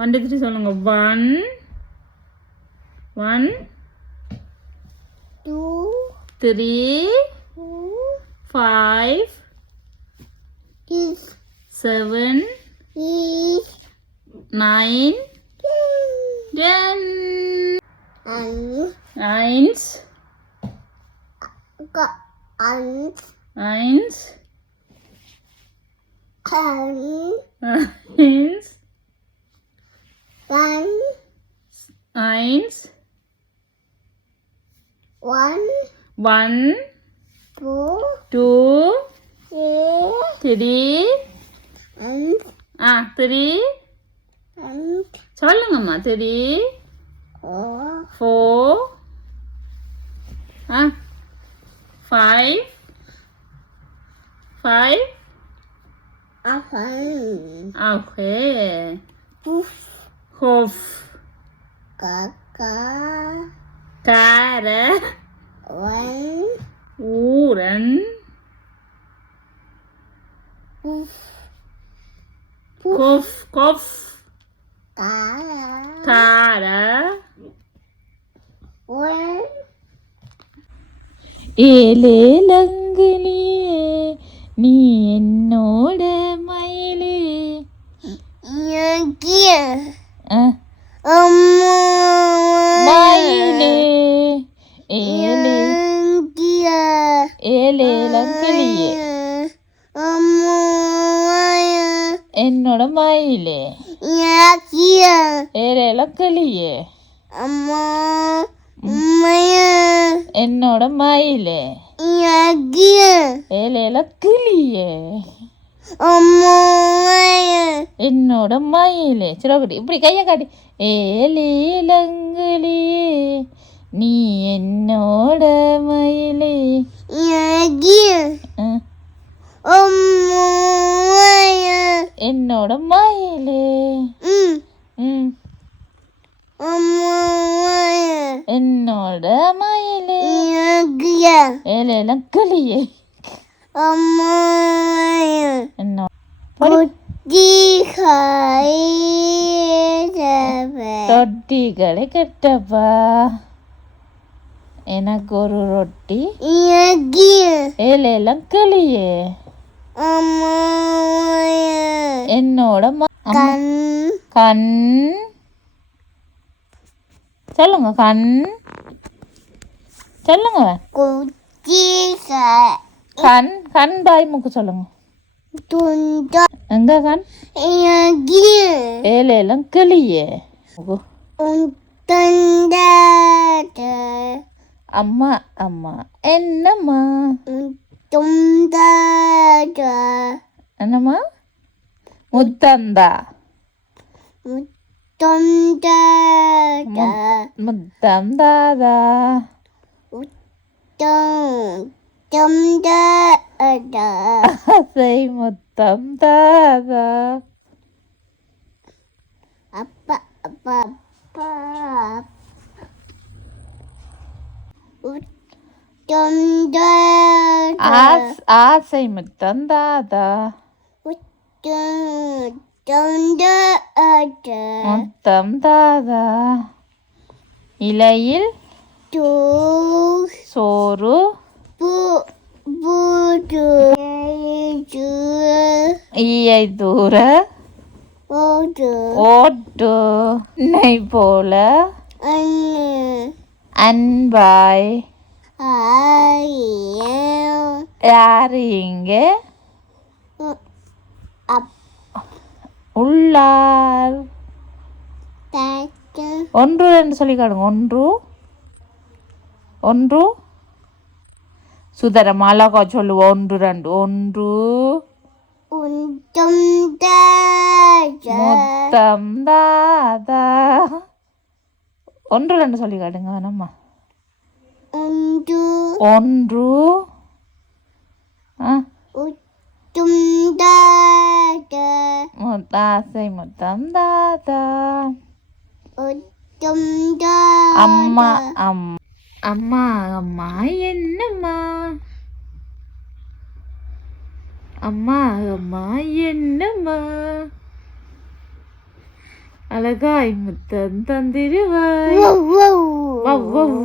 1 2 3 சொல்லுங்க. 1 1 2 3 2 5 6 7 8 9 10 1 1 1 1 1 1 1 2 3 3 சொல்லுங்கம்மா 3 4 5 5 okay hoof cara uran cough cara ஏலேலங்கிலியே நீ என்னோட மயிலே மயிலே ஏலேலங்கிலியே என்னோட மயிலே ஏலேலங்கிலியே என்னோட மயிலே ஏலேலங்கிலியே என்னோட மயிலே சிறகுடி இப்படி கையை காட்டி ஏலேலங்கிலியே நீ என்னோட மயிலே என்னோட மயிலே என்னோட மயிலே ஏலேலங்கிலியே என்னோட ரொட்டிகளை கட்டப்பா எனக்கு ஒரு ரொட்டி ஏலேலங்கிலியே என்னோட கண் சொல்லுங்க கண் சொல்லுங்க கண் கண் பாய் மூக்கு சொல்லுங்க எங்க கண் ஏலேலங்கிலியே அம்மா அம்மா என்னம்மா என்னம்மா முத்தந்தா முத்தம் தாதா ஆசை முத்தம் தாதா அப்பா அப்பா அப்பா ஆசை முத்தம் தாதா முத்தம் தாதா இலையில் சோறு ஈயை தூர ஓட்டு நெய் போல அன்பாய் யாரு இங்கே உள்ளார் 1 2 சொல்லி காடுங்க 1 சுதரம் அழகா சொல்லுவோம் 1 2 1 முத்தம் தாதா 1 2 சொல்லி காடுங்க வேணாம்மா 1 முத்தாசை முத்தம் தாதா அம்மா அம்மா அம்மா என்னம்மா அம்மா அம்மா என்னம்மா அழகாய் முத்தம் தந்திருவாய் வவ் வவ்.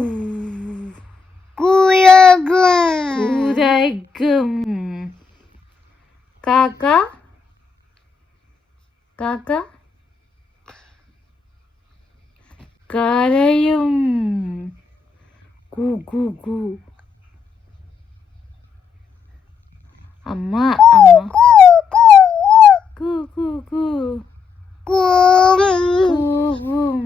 கூரைக்கும் காக்கா காக்கா கரையும் கூ கூ கூ. அம்மா அம்மா கூ கூ கூ கூவும்.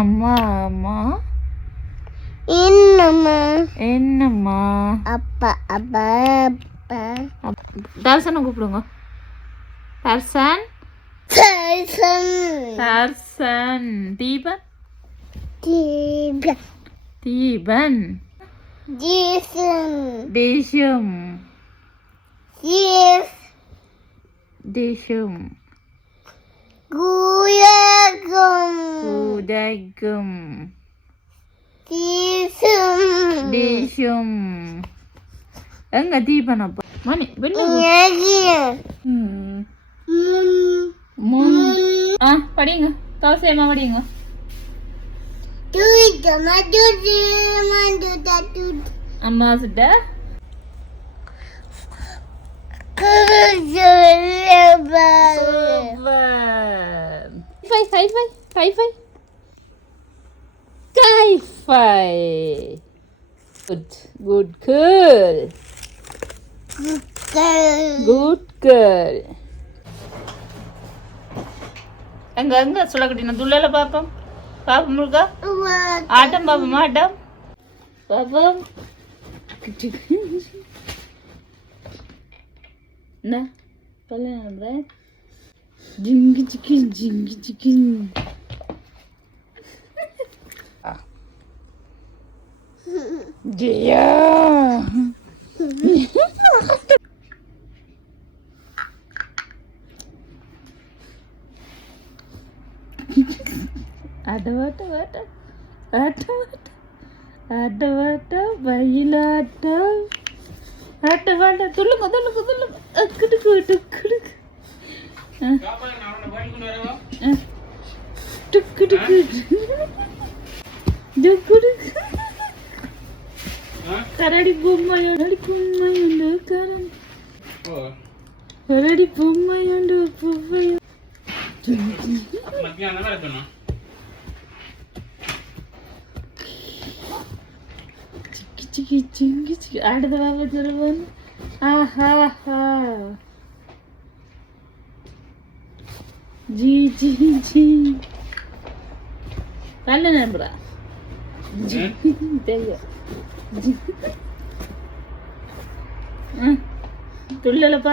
அம்மா அம்மா என்னம்மா அப்பா அப்பா அப்பா தர்சனை கூப்பிடுங்க. தர்சன் தர்சன். தீபன் தீபன். தேசம் தேசம். உதகும் தேசம். எங்க தீபன் அப்பா மணி படிங்க தோசையம்மா படிங்க. அம்மா சுட்ட Good girl. Good girl. எங்க எங்க சொல்லக்கட்டின துள்ளல பாப்போம். பாப்போம் முருகா. ஆட்டம் பாப்போம் ஆட்டம். பாப்போம். என்ன பல்ல ஜிங்கி சிக்கன் ஜிங்கி சிக்கன். ஜெயா அடவாட்ட பயிலாட்டம் ஆட்டவாட்ட துள்ளுங்க துள்ளுங்க துள்ளுங்க அக்குடுக்கு டுக்குடுக்கு டுக்குடுக்கு டுக்குடுக்கு. கரடி பொம்மையோட பொம்மையுண்டு கரடி பொம்மையுண்டு பொம்மையோ. சிக்கி சிங்கி சிக்கி அடுத்த பாப்பா சொல்லுவான். ஆஹா ஜி ஜி ஜி கண்ணு நம்புறா தெரியும் துள்ளலப்பா.